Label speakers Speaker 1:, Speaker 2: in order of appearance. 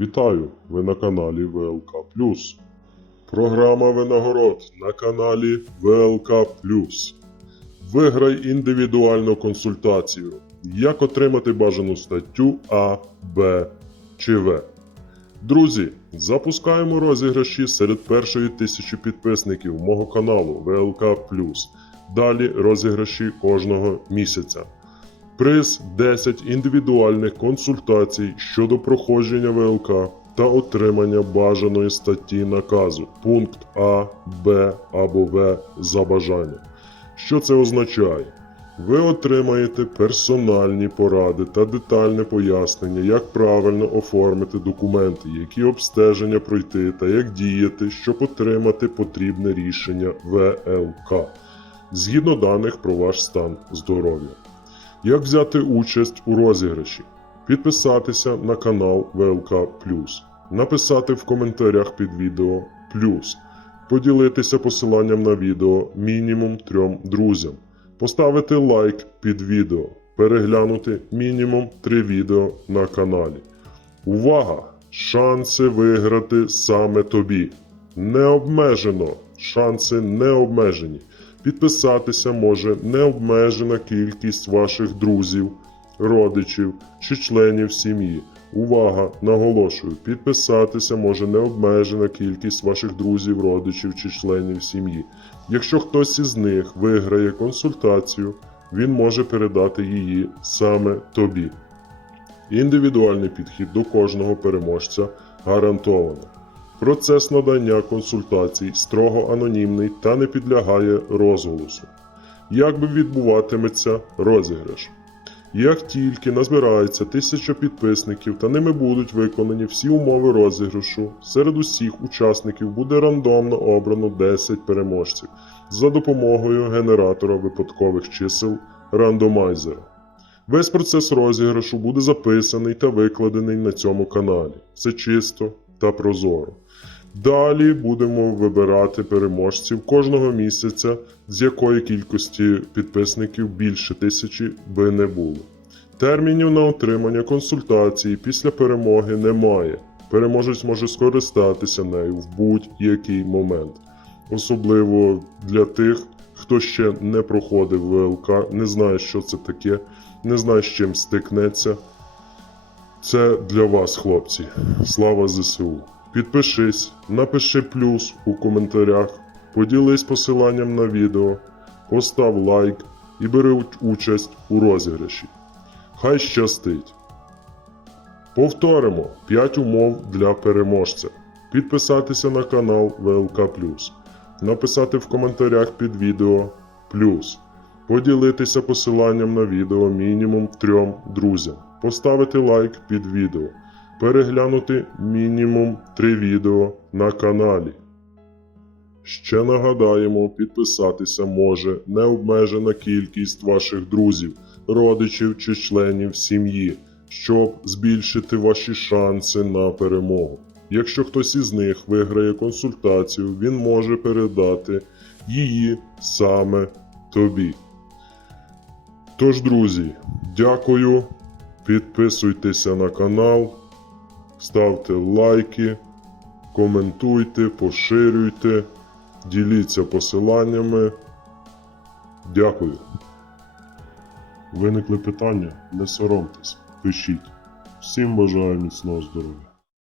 Speaker 1: Вітаю! Ви на каналі ВЛК Програма винагород на каналі ВЛК Виграй індивідуальну консультацію. Як отримати бажану статтю А, Б чи В. Друзі, запускаємо розіграші серед першої тисячі підписників мого каналу ВЛК Далі розіграші кожного місяця. Приз 10 індивідуальних консультацій щодо проходження ВЛК та отримання бажаної статті наказу пункт А, Б або В за бажанням. Що це означає? Ви отримаєте персональні поради та детальне пояснення, як правильно оформити документи, які обстеження пройти та як діяти, щоб отримати потрібне рішення ВЛК згідно даних про ваш стан здоров'я. Як взяти участь у розіграші? Підписатися на канал ВЛК Плюс, написати в коментарях під відео плюс, поділитися посиланням на відео мінімум трьом друзям, поставити лайк під відео, переглянути мінімум 3 відео на каналі. Увага! Шанси виграти саме тобі. Не обмежено. Шанси не обмежені. Підписатися може необмежена кількість ваших друзів, родичів чи членів сім'ї. Увага! Наголошую, підписатися може необмежена кількість ваших друзів, родичів чи членів сім'ї. Якщо хтось із них виграє консультацію, він може передати її саме тобі. Індивідуальний підхід до кожного переможця гарантовано. Процес надання консультацій строго анонімний та не підлягає розголосу. Як би відбуватиметься розіграш? Як тільки назбирається тисяча підписників та ними будуть виконані всі умови розіграшу, серед усіх учасників буде рандомно обрано 10 переможців за допомогою генератора випадкових чисел рандомайзера. Весь процес розіграшу буде записаний та викладений на цьому каналі. Все чисто та прозоро. Далі будемо вибирати переможців кожного місяця, з якої кількості підписників більше тисячі би не було. Термінів на отримання консультації після перемоги немає. Переможець може скористатися нею в будь-який момент. Особливо для тих, хто ще не проходив ВЛК, не знає, що це таке, не знає, з чим стикнеться. Це для вас, хлопці. Слава ЗСУ. Підпишись, напиши плюс у коментарях, поділись посиланням на відео, постав лайк і бери участь у розіграші. Хай щастить! Повторимо 5 умов для переможця. Підписатися на канал ВЛК написати в коментарях під відео плюс, поділитися посиланням на відео мінімум трьом друзям, поставити лайк під відео переглянути мінімум 3 відео на каналі. Ще нагадаємо, підписатися може необмежена кількість ваших друзів, родичів чи членів сім'ї, щоб збільшити ваші шанси на перемогу. Якщо хтось із них виграє консультацію, він може передати її саме тобі. Тож, друзі, дякую, підписуйтеся на канал ставте лайки, коментуйте, поширюйте, діліться посиланнями. Дякую. Виникли питання? Не соромтесь, пишіть. Всім бажаю міцного здоров'я.